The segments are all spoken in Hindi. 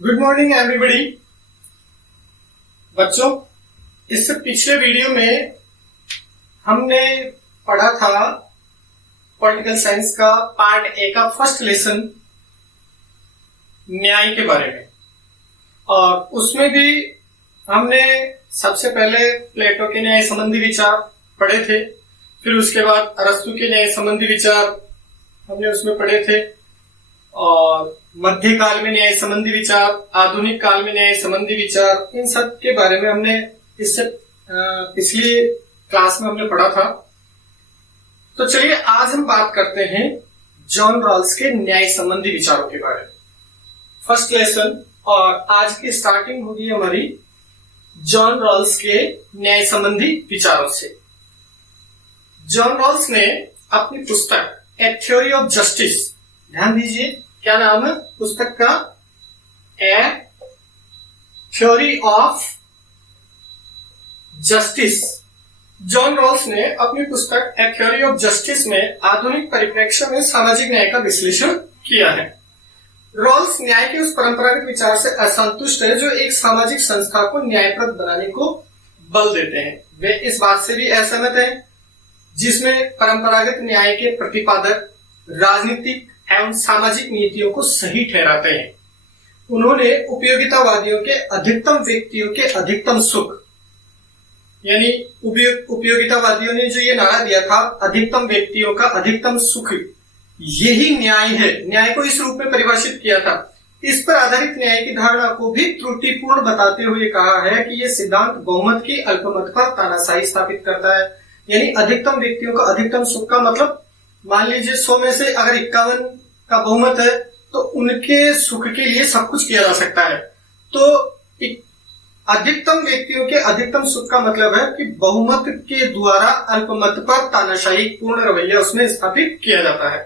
Good morning everybody. बच्चों, इससे पिछले वीडियो में हमने पढ़ा था पॉलिटिकल साइंस का पार्ट ए का फर्स्ट लेसन न्याय के बारे में, और उसमें भी हमने सबसे पहले प्लेटो के न्याय संबंधी विचार पढ़े थे। फिर उसके बाद अरस्तु के न्याय संबंधी विचार हमने उसमें पढ़े थे, और मध्यकाल में न्याय संबंधी विचार, आधुनिक काल में न्याय संबंधी विचार, इन सब के बारे में हमने इससे पिछली क्लास में हमने पढ़ा था। तो चलिए आज हम बात करते हैं जॉन रॉल्स के न्याय संबंधी विचारों के बारे में, फर्स्ट लेसन। और आज की स्टार्टिंग होगी हमारी जॉन रॉल्स के न्याय संबंधी विचारों से। जॉन रॉल्स ने अपनी पुस्तक ए थ्योरी ऑफ जस्टिस, ध्यान दीजिए क्या नाम है पुस्तक का, a theory of justice. John Rawls ने अपनी पुस्तक ए थ्योरी ऑफ जस्टिस में आधुनिक परिप्रेक्ष्य में सामाजिक न्याय का विश्लेषण किया है। रॉल्स न्याय के उस परंपरागत विचार से असंतुष्ट है जो एक सामाजिक संस्था को न्यायप्रद बनाने को बल देते हैं। वे इस बात से भी असहमत हैं जिसमें परंपरागत न्याय के प्रतिपादक राजनीतिक एवं सामाजिक नीतियों को सही ठहराते हैं। उन्होंने उपयोगितावादियों के अधिकतम व्यक्तियों के अधिकतम सुख, यानी उपयोगितावादियों ने जो ये नारा दिया था, अधिकतम व्यक्तियों का अधिकतम सुख, यही न्याय है, न्याय को इस रूप में परिभाषित किया था। इस पर आधारित न्याय की धारणा को भी त्रुटिपूर्ण बताते हुए कहा है कि यह सिद्धांत बहुमत की अल्पमत पर तानाशाही स्थापित करता है। यानी अधिकतम व्यक्तियों का अधिकतम सुख का मतलब, मान लीजिए 100 में से अगर 51 का बहुमत है तो उनके सुख के लिए सब कुछ किया जा सकता है। तो अधिकतम व्यक्तियों के अधिकतम सुख का मतलब है कि बहुमत के द्वारा अल्पमत पर तानाशाही पूर्ण रवैया उसमें स्थापित किया जाता है।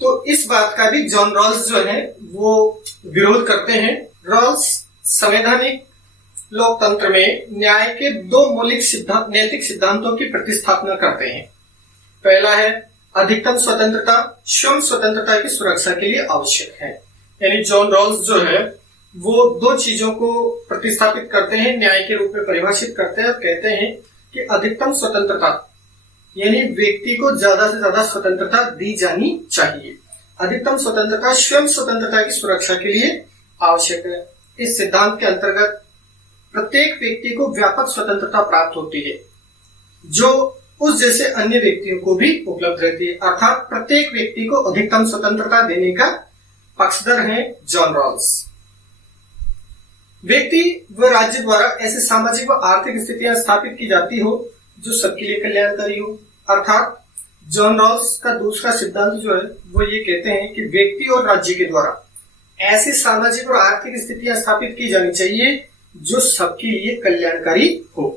तो इस बात का भी जॉन रॉल्स जो है वो विरोध करते हैं। रॉल्स संवैधानिक लोकतंत्र में न्याय के दो मौलिक नैतिक सिद्धांतों की प्रतिस्थापना करते हैं। पहला है अधिकतम स्वतंत्रता स्वयं स्वतंत्रता की सुरक्षा के लिए आवश्यक है। यानी जॉन रॉल्स जो है वो दो चीजों को प्रतिस्थापित करते हैं, न्याय के रूप में परिभाषित करते हैं और कहते हैं कि अधिकतम स्वतंत्रता यानी व्यक्ति को ज्यादा से ज्यादा स्वतंत्रता दी जानी चाहिए। अधिकतम स्वतंत्रता स्वयं स्वतंत्रता की सुरक्षा के लिए आवश्यक है। इस सिद्धांत के अंतर्गत प्रत्येक व्यक्ति को व्यापक स्वतंत्रता प्राप्त होती है जो उस जैसे अन्य व्यक्तियों को भी उपलब्ध रहती है। अर्थात प्रत्येक व्यक्ति को अधिकतम स्वतंत्रता देने का पक्षधर है जॉन रॉल्स। व्यक्ति व राज्य द्वारा ऐसे सामाजिक व आर्थिक स्थितियां स्थापित की जाती हो जो सबके लिए कल्याणकारी हो। अर्थात जॉन रॉल्स का दूसरा सिद्धांत जो है वो ये कहते हैं कि व्यक्ति और राज्य के द्वारा ऐसी सामाजिक और आर्थिक स्थितियां स्थापित की जानी चाहिए जो सबके लिए कल्याणकारी हो।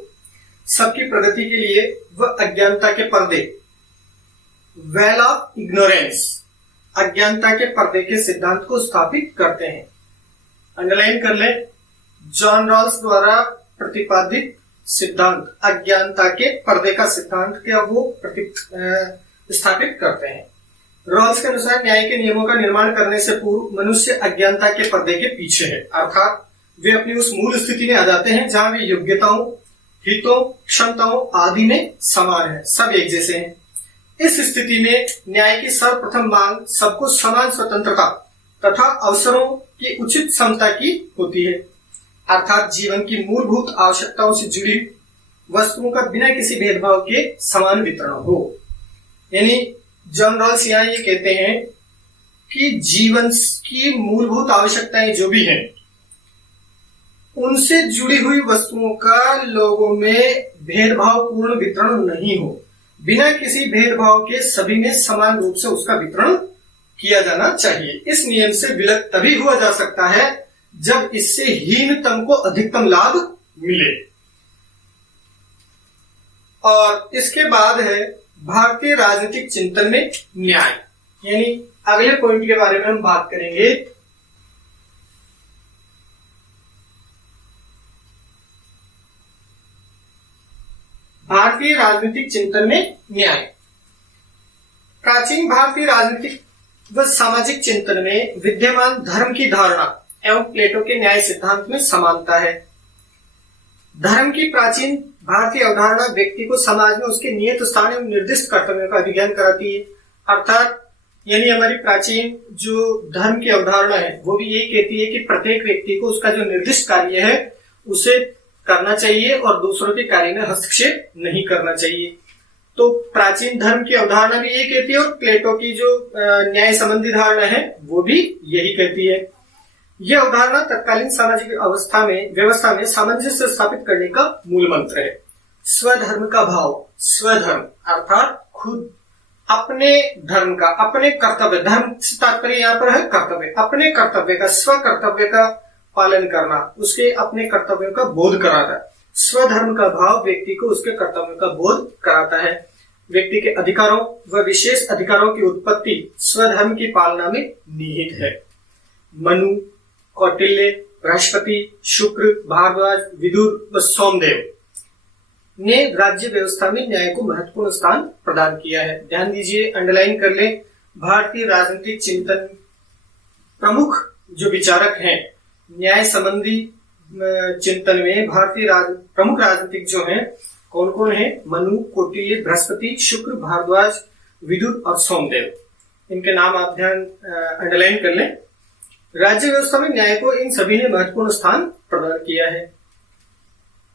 सबकी प्रगति के लिए वह अज्ञानता के पर्दे, वेल ऑफ इग्नोरेंस, अज्ञानता के पर्दे के सिद्धांत को स्थापित करते हैं। अंडरलाइन कर ले, जॉन रॉल्स द्वारा प्रतिपादित सिद्धांत अज्ञानता के पर्दे का सिद्धांत क्या वो स्थापित करते हैं। रॉल्स के अनुसार न्याय के नियमों का निर्माण करने से पूर्व मनुष्य अज्ञानता के पर्दे के पीछे है। अर्थात वे अपनी उस मूल स्थिति में आ जाते हैं जहां वे योग्यताओं, हितों, क्षमताओं आदि में समान है, सब एक जैसे हैं। इस स्थिति में न्याय की सर्वप्रथम मांग सबको समान स्वतंत्रता तथा अवसरों की उचित समता की होती है। अर्थात जीवन की मूलभूत आवश्यकताओं से जुड़ी वस्तुओं का बिना किसी भेदभाव के समान वितरण हो। यानी जॉन रॉल्स यहाँ ये कहते हैं कि जीवन की मूलभूत आवश्यकताएं जो भी हैं उनसे जुड़ी हुई वस्तुओं का लोगों में भेदभाव पूर्ण वितरण नहीं हो। बिना किसी भेदभाव के सभी में समान रूप से उसका वितरण किया जाना चाहिए। इस नियम से विलक तभी हुआ जा सकता है जब इससे हीनतम को अधिकतम लाभ मिले। और इसके बाद है भारतीय राजनीतिक चिंतन में न्याय, यानी अगले पॉइंट के बारे में हम बात करेंगे। भारतीय राजनीतिक चिंतन में न्याय। प्राचीन भारतीय राजनीतिक व सामाजिक चिंतन में विद्यमान धर्म की धारणा एवं प्लेटो के न्याय सिद्धांत में समानता है। धर्म की प्राचीन भारतीय अवधारणा व्यक्ति को समाज में उसके नियत स्थान एवं निर्दिष्ट कर्तव्यों का अभिज्ञान कराती है। अर्थात यानी हमारी प्राचीन जो धर्म की अवधारणा है वो भी यही कहती है कि प्रत्येक व्यक्ति को उसका जो निर्दिष्ट कार्य है उसे करना चाहिए और दूसरों के कार्य में हस्तक्षेप नहीं करना चाहिए। तो प्राचीन धर्म की अवधारणा भी यही कहती है और प्लेटो की जो न्याय संबंधी धारणा है वो भी यही कहती है। यह अवधारणा तत्कालीन सामाजिक व्यवस्था में सामंजस्य स्थापित करने का मूल मंत्र है। स्वधर्म का भाव, स्वधर्म अर्थात खुद अपने धर्म का, अपने कर्तव्य, धर्म से तात्पर्य यहाँ पर है कर्तव्य, अपने कर्तव्य का, स्व कर्तव्य का पालन करना, उसके अपने कर्तव्यों का बोध कराता है। स्वधर्म का भाव व्यक्ति को उसके कर्तव्यों का बोध कराता है। व्यक्ति के अधिकारों व विशेष अधिकारों की उत्पत्ति स्वधर्म की पालना में निहित है। मनु, कौटिल्य, बृहस्पति, शुक्र, भारद्वाज, विदुर व सोमदेव ने राज्य व्यवस्था में न्याय को महत्वपूर्ण स्थान प्रदान किया है। ध्यान दीजिए, अंडरलाइन कर ले, भारतीय राजनीतिक चिंतन प्रमुख जो विचारक हैं न्याय संबंधी चिंतन में भारतीय प्रमुख राजनीतिक जो हैं कौन कौन है? मनु, कौटिल्य, बृहस्पति, शुक्र, भारद्वाज, विदुर और सोमदेव। इनके नाम आप ध्यान अंडरलाइन कर लें। राज्य व्यवस्था में न्याय को इन सभी ने महत्वपूर्ण स्थान प्रदान किया है।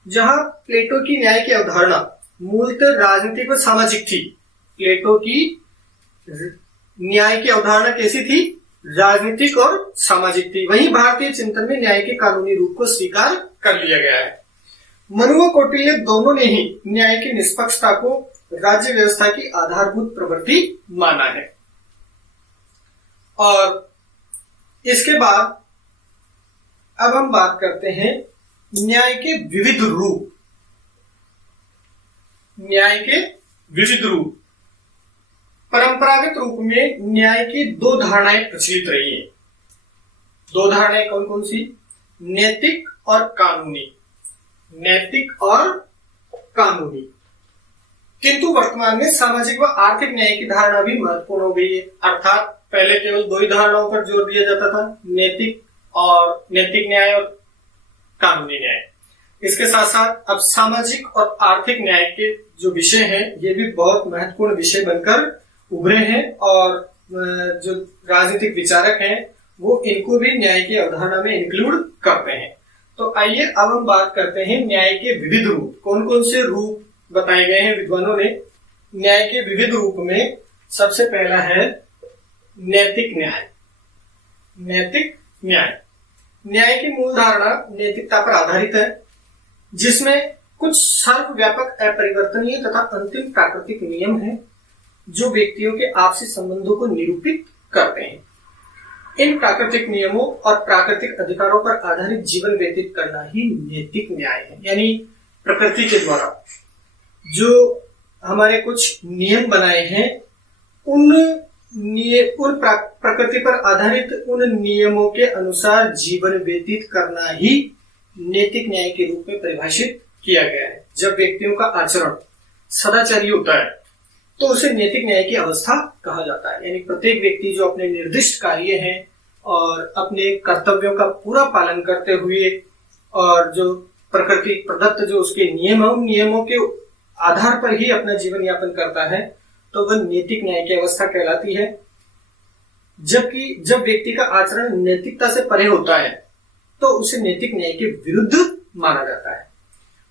जहां प्लेटो की न्याय की अवधारणा मूलतः राजनीतिक व सामाजिक थी, प्लेटो की न्याय की अवधारणा कैसी थी? राजनीतिक और सामाजिक थी। वहीं भारतीय चिंतन में न्याय के कानूनी रूप को स्वीकार कर लिया गया है। मनु व कौटिल्य दोनों ने ही न्याय की निष्पक्षता को राज्य व्यवस्था की आधारभूत प्रवृत्ति माना है। और इसके बाद अब हम बात करते हैं न्याय के विविध रूप। न्याय के विविध रूप। परंपरागत रूप में न्याय की दो धारणाएं प्रचलित रही हैं। दो धारणाएं कौन कौन सी? नैतिक और कानूनी। नैतिक और कानूनी। किंतु वर्तमान में सामाजिक व आर्थिक न्याय की धारणा भी महत्वपूर्ण हो गई है। अर्थात पहले केवल दो ही धारणाओं पर जोर दिया जाता था, नैतिक न्याय और कानूनी न्याय। इसके साथ साथ अब सामाजिक और आर्थिक न्याय के जो विषय हैं ये भी बहुत महत्वपूर्ण विषय बनकर उभरे हैं और जो राजनीतिक विचारक हैं वो इनको भी न्याय की अवधारणा में इंक्लूड करते हैं। तो आइए अब हम बात करते हैं न्याय के विविध रूप। कौन कौन से रूप बताए गए हैं विद्वानों ने? न्याय के विविध रूप में सबसे पहला है नैतिक न्याय। नैतिक न्याय। न्याय की मूल धारणा नैतिकता पर आधारित है, जिसमें कुछ सर्वव्यापक, अपरिवर्तनीय तथा अंतिम प्राकृतिक नियम हैं जो व्यक्तियों के आपसी संबंधों को निरूपित करते हैं। इन प्राकृतिक नियमों और प्राकृतिक अधिकारों पर आधारित जीवन व्यतीत करना ही नैतिक न्याय है। यानी प्रकृति के द्वारा जो हमारे कुछ नियम बनाए हैं उन प्रकृति पर आधारित उन नियमों के अनुसार जीवन व्यतीत करना ही नैतिक न्याय के रूप में परिभाषित किया गया है। जब व्यक्तियों का आचरण सदाचारी होता है तो उसे नैतिक न्याय की अवस्था कहा जाता है। यानी प्रत्येक व्यक्ति जो अपने निर्दिष्ट कार्य हैं और अपने कर्तव्यों का पूरा पालन करते हुए और जो प्रकृति प्रदत्त जो उसके नियम है उन नियमों के आधार पर ही अपना जीवन यापन करता है तो वह नैतिक न्याय की अवस्था कहलाती है। जबकि जब व्यक्ति का आचरण नैतिकता से परे होता है तो उसे नैतिक न्याय के विरुद्ध माना जाता है।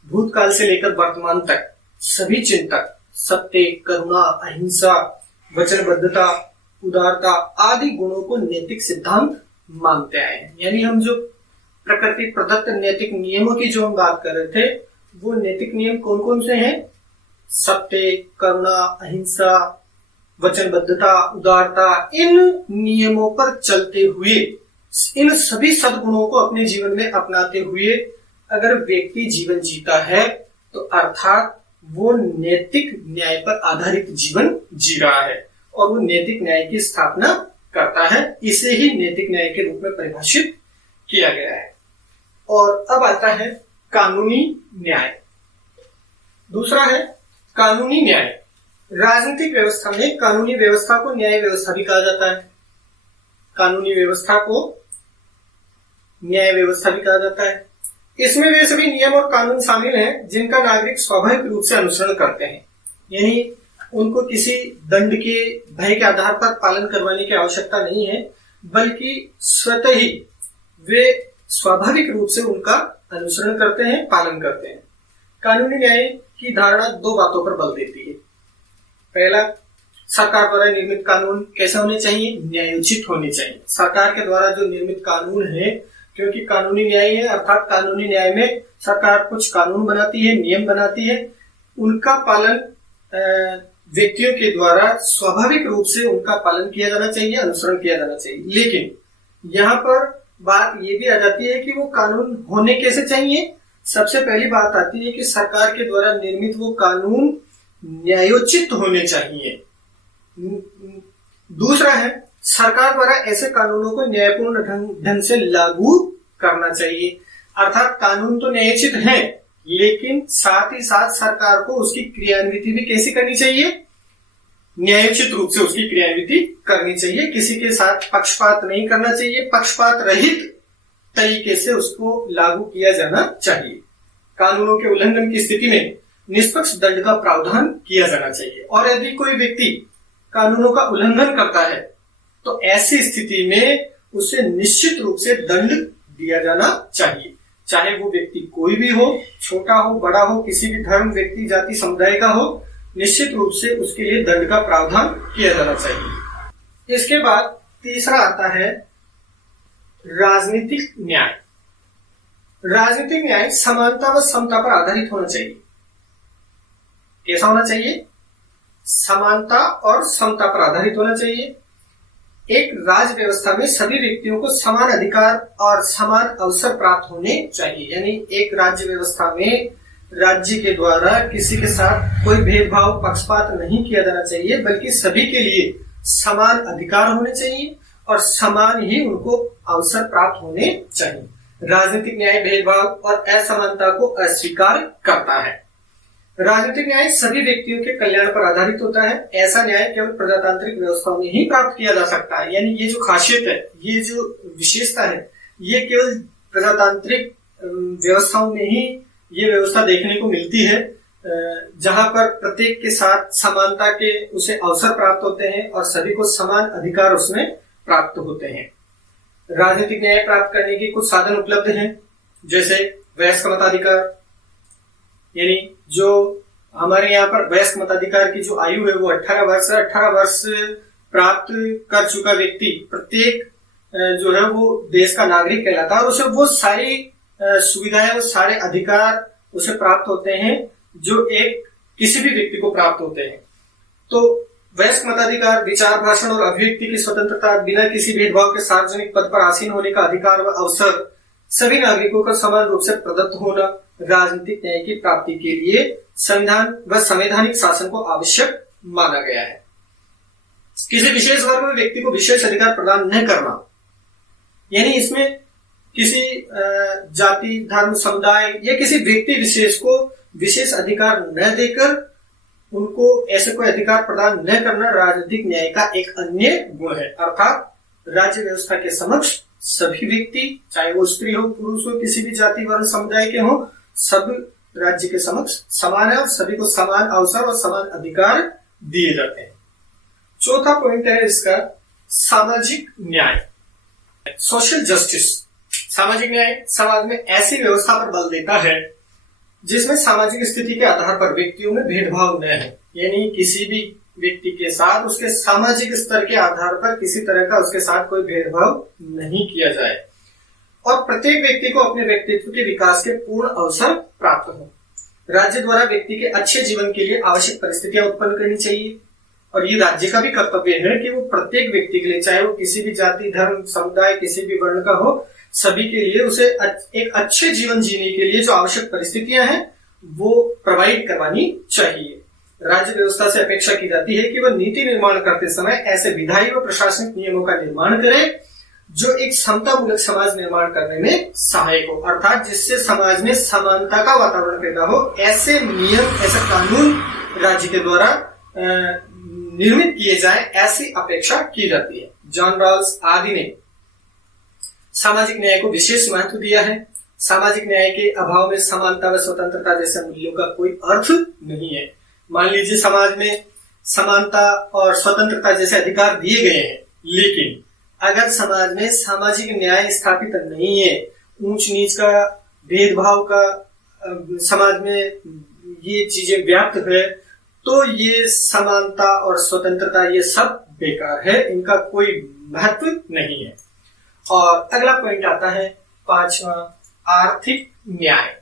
भूतकाल से लेकर वर्तमान तक सभी चिंतक सत्य, करुणा, अहिंसा, वचनबद्धता, उदारता आदि गुणों को नैतिक सिद्धांत मानते आए हैं। यानी हम जो प्रकृति प्रदत्त नैतिक नियमों की जो हम बात कर रहे थे वो नैतिक नियम कौन कौन से हैं? सत्य, करुणा, अहिंसा, वचनबद्धता, उदारता। इन नियमों पर चलते हुए इन सभी सद्गुणों को अपने जीवन में अपनाते हुए अगर व्यक्ति जीवन जीता है तो अर्थात वो नैतिक न्याय पर आधारित जीवन जी रहा है और वो नैतिक न्याय की स्थापना करता है। इसे ही नैतिक न्याय के रूप में परिभाषित किया गया है। और अब आता है कानूनी न्याय। दूसरा है कानूनी न्याय। राजनीतिक व्यवस्था में कानूनी व्यवस्था को न्याय व्यवस्था भी कहा जाता है। कानूनी व्यवस्था को न्याय व्यवस्था भी कहा जाता है। इसमें वे सभी नियम और कानून शामिल हैं जिनका नागरिक स्वाभाविक रूप से अनुसरण करते हैं, यानी उनको किसी दंड के भय के आधार पर पालन करवाने की आवश्यकता नहीं है, बल्कि स्वतः ही वे स्वाभाविक रूप से उनका अनुसरण करते हैं, पालन करते हैं। कानूनी न्याय की धारणा दो बातों पर बल देती है। पहला, सरकार द्वारा निर्मित कानून कैसे होने चाहिए? न्यायोचित होने चाहिए। सरकार के द्वारा जो निर्मित कानून है, क्योंकि कानूनी न्याय है, अर्थात कानूनी न्याय में सरकार कुछ कानून बनाती है, नियम बनाती है, उनका पालन व्यक्तियों के द्वारा स्वाभाविक रूप से उनका पालन किया जाना चाहिए, अनुसरण किया जाना चाहिए। लेकिन यहाँ पर बात ये भी आ जाती है कि वो कानून होने कैसे चाहिए। सबसे पहली बात आती है कि सरकार के द्वारा निर्मित वो कानून न्यायोचित होने चाहिए। दूसरा है, सरकार द्वारा ऐसे कानूनों को न्यायपूर्ण ढंग से लागू करना चाहिए। अर्थात कानून तो न्यायोचित है, लेकिन साथ ही साथ सरकार को उसकी क्रियान्विति भी कैसी करनी चाहिए? न्यायोचित रूप से उसकी क्रियान्विति करनी चाहिए। किसी के साथ पक्षपात नहीं करना चाहिए, पक्षपात रहित तरीके से उसको लागू किया जाना चाहिए। कानूनों के उल्लंघन की स्थिति में निष्पक्ष दंड का प्रावधान किया जाना चाहिए। और यदि कोई व्यक्ति कानूनों का उल्लंघन करता है तो ऐसी स्थिति में उसे निश्चित रूप से दंड दिया जाना चाहिए, चाहे वो व्यक्ति कोई भी हो, छोटा हो, बड़ा हो, किसी भी धर्म, व्यक्ति, जाति, समुदाय का हो, निश्चित रूप से उसके लिए दंड का प्रावधान किया जाना चाहिए। इसके बाद तीसरा आता है राजनीतिक न्याय। राजनीतिक न्याय समानता व समता पर आधारित होना चाहिए। कैसा होना चाहिए? समानता और समता पर आधारित होना चाहिए। एक राज्य व्यवस्था में सभी व्यक्तियों को समान अधिकार और समान अवसर प्राप्त होने चाहिए। यानी एक राज्य व्यवस्था में राज्य के द्वारा किसी के साथ कोई भेदभाव, पक्षपात नहीं किया जाना चाहिए, बल्कि सभी के लिए समान अधिकार होने चाहिए और समान ही उनको अवसर प्राप्त होने चाहिए। राजनीतिक न्याय भेदभाव और असमानता को अस्वीकार करता है। राजनीतिक न्याय सभी व्यक्तियों के कल्याण पर आधारित होता है। ऐसा न्याय केवल प्रजातांत्रिक व्यवस्थाओं में ही प्राप्त किया जा सकता है। यानी ये जो खासियत है, ये जो विशेषता है, ये केवल प्रजातांत्रिक व्यवस्थाओं में ही ये व्यवस्था देखने को मिलती है, जहां पर प्रत्येक के साथ समानता के उसे अवसर प्राप्त होते हैं और सभी को समान अधिकार उसमें प्राप्त होते हैं। राजनीतिक न्याय प्राप्त करने के कुछ साधन उपलब्ध हैं, जैसे वयस्क मताधिकार, यानी जो हमारे यहाँ पर वयस्क मताधिकार की जो आयु है वो 18 वर्ष है। 18 वर्ष प्राप्त कर चुका व्यक्ति प्रत्येक जो है वो देश का नागरिक कहलाता है और उसे वो सारी सुविधाएं, वो सारे अधिकार उसे प्राप्त होते हैं जो एक किसी भी व्यक्ति को प्राप्त होते हैं। तो वयस्क मताधिकार विचार, भाषण और अभिव्यक्ति की स्वतंत्रता, बिना किसी भेदभाव के सार्वजनिक पद पर आसीन होने का अधिकार व अवसर, सभी नागरिकों का समान रूप से प्रदत्त होना, राजनीतिक न्याय की प्राप्ति के लिए संविधान व संवैधानिक शासन को आवश्यक माना गया है। किसी विशेष वर्ग में व्यक्ति को विशेष अधिकार प्रदान न करना, यानी इसमें किसी जाति, धर्म, समुदाय या किसी व्यक्ति विशेष को विशेष अधिकार न देकर उनको ऐसे कोई अधिकार प्रदान न करना राजनीतिक न्याय का एक अन्य गुण है। अर्थात राज्य व्यवस्था के समक्ष सभी व्यक्ति, चाहे वो स्त्री हो, पुरुष हो, किसी भी जाति, वर्ण, समुदाय के हो, सब राज्य के समक्ष समान है और सभी को समान अवसर और समान अधिकार दिए जाते हैं। चौथा पॉइंट है इसका सामाजिक न्याय, सोशल जस्टिस। सामाजिक न्याय समाज में ऐसी व्यवस्था पर बल देता है जिसमें सामाजिक स्थिति के आधार पर व्यक्तियों में भेदभाव न है, यानी किसी भी व्यक्ति के साथ उसके सामाजिक स्तर के आधार पर किसी तरह का उसके साथ कोई भेदभाव नहीं किया जाए और प्रत्येक व्यक्ति को अपने व्यक्तित्व के विकास के पूर्ण अवसर प्राप्त हो। राज्य द्वारा व्यक्ति के अच्छे जीवन के लिए आवश्यक परिस्थितियां उत्पन्न करनी चाहिए और ये राज्य का भी कर्तव्य है कि वो प्रत्येक व्यक्ति के लिए, चाहे वो किसी भी जाति, धर्म, समुदाय, किसी भी वर्ण का हो, सभी के लिए उसे एक अच्छे जीवन जीने के लिए जो आवश्यक परिस्थितियां हैं वो प्रोवाइड करवानी चाहिए। राज्य व्यवस्था से अपेक्षा की जाती है कि वह नीति निर्माण करते समय ऐसे विधायी व प्रशासनिक नियमों का निर्माण करे जो एक समतामूलक समाज निर्माण करने में सहायक हो, अर्थात जिससे समाज में समानता का वातावरण पैदा हो। ऐसे नियम, ऐसे कानून राज्य के द्वारा निर्मित किए जाए, ऐसी अपेक्षा की जाती है। जॉन रॉल्स आदि ने सामाजिक न्याय को विशेष महत्व दिया है। सामाजिक न्याय के अभाव में समानता व स्वतंत्रता जैसे मूल्यों का कोई अर्थ नहीं है। मान लीजिए समाज में समानता और स्वतंत्रता जैसे अधिकार दिए गए हैं, लेकिन अगर समाज में सामाजिक न्याय स्थापित नहीं है, ऊंच नीच का भेदभाव का समाज में ये चीजें व्याप्त है, तो ये समानता और स्वतंत्रता ये सब बेकार है, इनका कोई महत्व नहीं है। और अगला पॉइंट आता है 5वां, आर्थिक न्याय।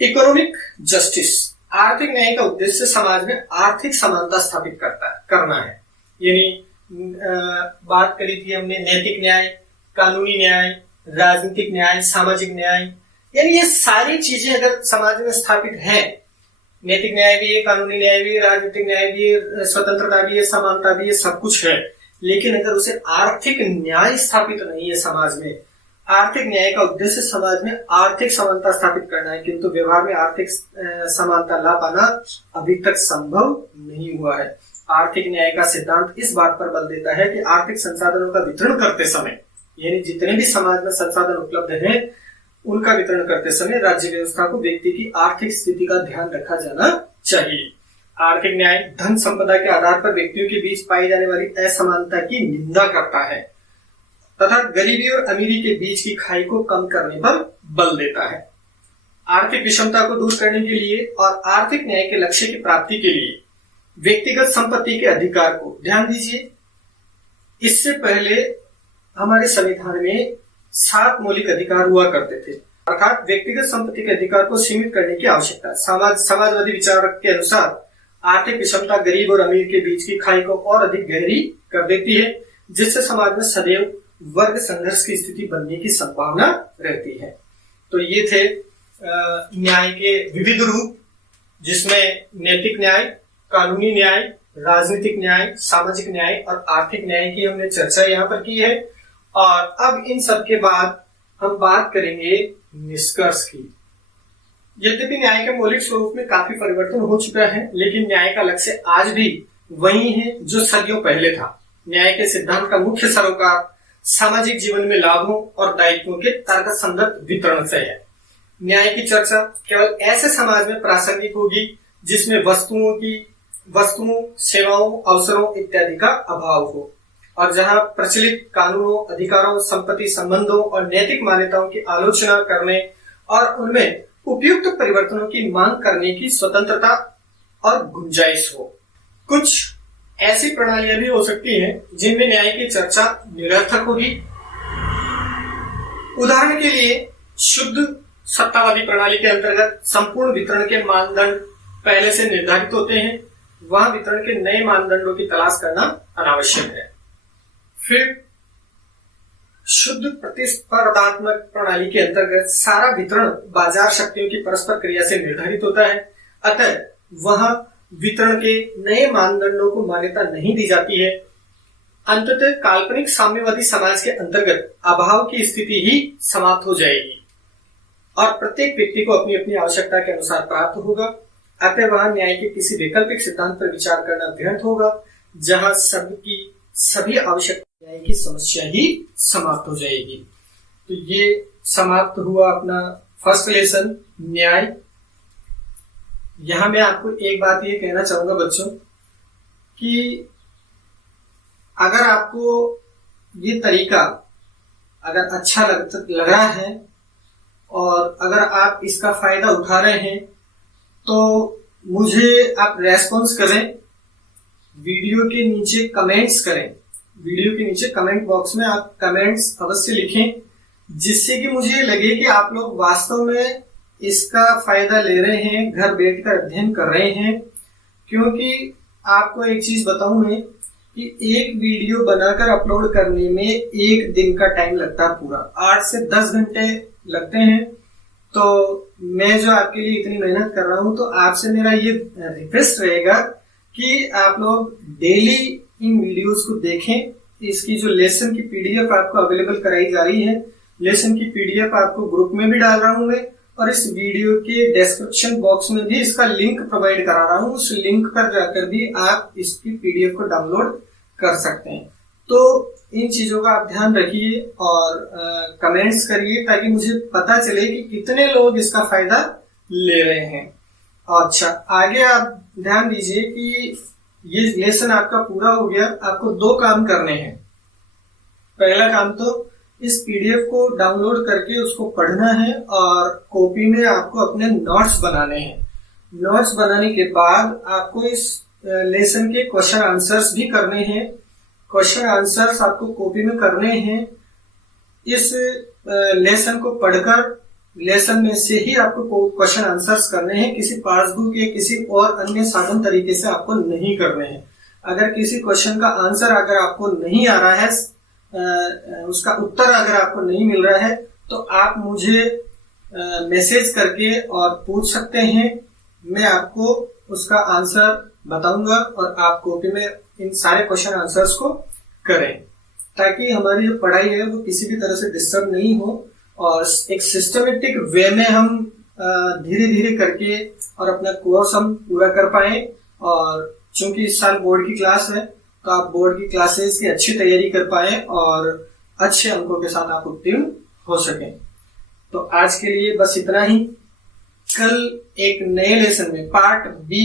Economic justice. आर्थिक न्याय का उद्देश्य समाज में आर्थिक समानता स्थापित करना है। यानी बात करी थी हमने नैतिक न्याय, कानूनी न्याय, राजनीतिक न्याय, सामाजिक न्याय, यानी ये सारी चीजें अगर समाज में स्थापित है, नैतिक न्याय भी है, कानूनी न्याय भी है, राजनीतिक न्याय भी है, स्वतंत्रता भी है, समानता भी है, सब कुछ है, लेकिन अगर उसे आर्थिक न्याय स्थापित नहीं है समाज में, आर्थिक न्याय का उद्देश्य समाज में आर्थिक समानता स्थापित करना है, किंतु व्यवहार में आर्थिक समानता ला पाना अभी तक संभव नहीं हुआ है। आर्थिक न्याय का सिद्धांत इस बात पर बल देता है कि आर्थिक संसाधनों का वितरण करते समय, यानी जितने भी समाज में संसाधन उपलब्ध हैं, उनका वितरण करते समय राज्य व्यवस्था को व्यक्ति की आर्थिक स्थिति का ध्यान रखा जाना चाहिए। आर्थिक न्याय धन संपदा के आधार पर व्यक्तियों के बीच पाई जाने वाली असमानता की निंदा करता है तथा गरीबी और अमीरी के बीच की खाई को कम करने पर बल देता है। आर्थिक विषमता को दूर करने के लिए और आर्थिक न्याय के लक्ष्य की प्राप्ति के लिए व्यक्तिगत संपत्ति के अधिकार को ध्यान दीजिए। इससे पहले हमारे संविधान में 7 मौलिक अधिकार हुआ करते थे, अर्थात व्यक्तिगत संपत्ति के अधिकार को सीमित करने की आवश्यकता। समाजवादी विचार के अनुसार आर्थिक विषमता गरीब और अमीर के बीच की खाई को और अधिक गहरी कर देती है, जिससे समाज में सदैव वर्ग संघर्ष की स्थिति बनने की संभावना रहती है। तो ये थे न्याय के विविध रूप, जिसमें नैतिक न्याय, कानूनी न्याय, राजनीतिक न्याय, सामाजिक न्याय और आर्थिक न्याय की हमने चर्चा यहाँ पर की है। और अब इन सब के बाद हम बात करेंगे निष्कर्ष की। यद्यपि न्याय के मौलिक स्वरूप में काफी परिवर्तन हो चुका है, लेकिन न्याय का लक्ष्य आज भी वही है जो सदियों पहले था। न्याय के सिद्धांत का मुख्य सरोकार सामाजिक जीवन में लाभों और दायित्वों के तर्कसंगत वितरण से है। न्याय की चर्चा केवल ऐसे समाज में प्रासंगिक होगी जिसमें वस्तुओं, सेवाओं, अवसरों इत्यादि का अभाव हो, और जहां प्रचलित कानूनों, अधिकारों, संपत्ति संबंधों और नैतिक मान्यताओं की आलोचना करने और उनमें उपयुक्त परिवर्तनों की मांग करने की स्वतंत्रता और गुंजाइश हो। कुछ ऐसी प्रणालियां भी हो सकती हैं जिनमें न्याय की चर्चा निरर्थक होगी। उदाहरण के लिए शुद्ध सत्तावादी प्रणाली के अंतर्गत संपूर्ण वितरण के मानदंड पहले से निर्धारित होते हैं, वहां वितरण के नए मानदंडों की तलाश करना अनावश्यक है। फिर शुद्ध प्रतिस्पर्धात्मक प्रणाली के अंतर्गत सारा वितरण बाजार शक्तियों की परस्पर क्रिया से निर्धारित होता है, अतः वहां वितरण के नए मानदंडों को मान्यता नहीं दी जाती है। अंततः काल्पनिक साम्यवादी समाज के अंतर्गत अभाव की स्थिति ही समाप्त हो जाएगी और प्रत्येक व्यक्ति को अपनी अपनी आवश्यकता के अनुसार प्राप्त होगा। अतः वहां न्याय के किसी वैकल्पिक सिद्धांत पर विचार करना व्यर्थ होगा, जहां सबकी सभी आवश्यकता न्याय की समस्या ही समाप्त हो जाएगी। तो ये समाप्त हुआ अपना फर्स्ट लेसन, न्याय। यहां मैं आपको एक बात ये कहना चाहूंगा बच्चों कि अगर आपको ये तरीका अगर अच्छा लग रहा है और अगर आप इसका फायदा उठा रहे हैं, तो मुझे आप रेस्पॉन्स करें, वीडियो के नीचे कमेंट्स करें, वीडियो के नीचे कमेंट बॉक्स में आप कमेंट्स अवश्य लिखें, जिससे कि मुझे लगे कि आप लोग वास्तव में इसका फायदा ले रहे हैं, घर बैठकर अध्ययन कर रहे हैं। क्योंकि आपको एक चीज बताऊं मैं कि एक वीडियो बनाकर अपलोड करने में 1 दिन का टाइम लगता है, पूरा 8 से 10 घंटे लगते हैं। तो मैं जो आपके लिए इतनी मेहनत कर रहा हूं, तो आपसे मेरा ये रिक्वेस्ट रहेगा कि आप लोग डेली इन वीडियोस को देखें। इसकी जो लेसन की पीडीएफ आपको अवेलेबल कराई जा रही है, लेसन की पीडीएफ आपको ग्रुप में भी डाल रहा हूं मैं, और इस वीडियो के डिस्क्रिप्शन बॉक्स में भी इसका लिंक प्रोवाइड करा रहा हूं। उस लिंक पर जाकर भी आप इसकी पीडीएफ को डाउनलोड कर सकते हैं। तो इन चीजों का आप ध्यान रखिए और कमेंट्स करिए ताकि मुझे पता चले कि कितने लोग इसका फायदा ले रहे हैं। अच्छा, आगे आप ध्यान दीजिए कि ये लेसन आपका पूरा हो गया। आपको 2 काम करने हैं। पहला काम तो इस पीडीएफ को डाउनलोड करके उसको पढ़ना है और कॉपी में आपको अपने नोट्स बनाने हैं। नोट्स बनाने के बाद आपको इस लेसन के क्वेश्चन आंसर्स भी करने हैं। क्वेश्चन आंसर्स आपको कॉपी में करने हैं। इस लेसन को पढ़कर लेसन में से ही आपको क्वेश्चन आंसर्स करने हैं। किसी पासबुक या किसी और अन्य साधन तरीके से आपको नहीं करने हैं। अगर किसी क्वेश्चन का आंसर अगर आपको नहीं आ रहा है, उसका उत्तर अगर आपको नहीं मिल रहा है, तो आप मुझे मैसेज करके और पूछ सकते हैं। मैं आपको उसका आंसर बताऊंगा और आप कॉपी में इन सारे क्वेश्चन आंसर्स को करें ताकि हमारी जो पढ़ाई है वो किसी भी तरह से डिस्टर्ब नहीं हो और एक सिस्टमेटिक वे में हम धीरे धीरे करके और अपना कोर्स हम पूरा कर पाए। और चूंकि इस साल बोर्ड की क्लास है तो आप बोर्ड की क्लासेस की अच्छी तैयारी कर पाए और अच्छे अंकों के साथ आप उत्तीर्ण हो सकें। तो आज के लिए बस इतना ही। कल एक नए लेसन में पार्ट बी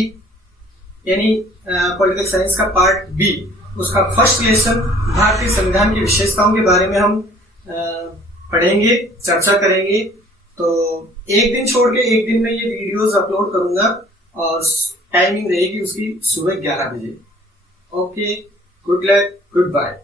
यानी पॉलिटिकल साइंस का पार्ट बी, उसका फर्स्ट लेसन भारतीय संविधान की विशेषताओं के बारे में हम पढ़ेंगे, चर्चा करेंगे। तो एक दिन छोड़ के एक दिन में ये वीडियोस अपलोड करूंगा और टाइमिंग रहेगी उसकी सुबह 11 बजे। Okay, good luck, good bye.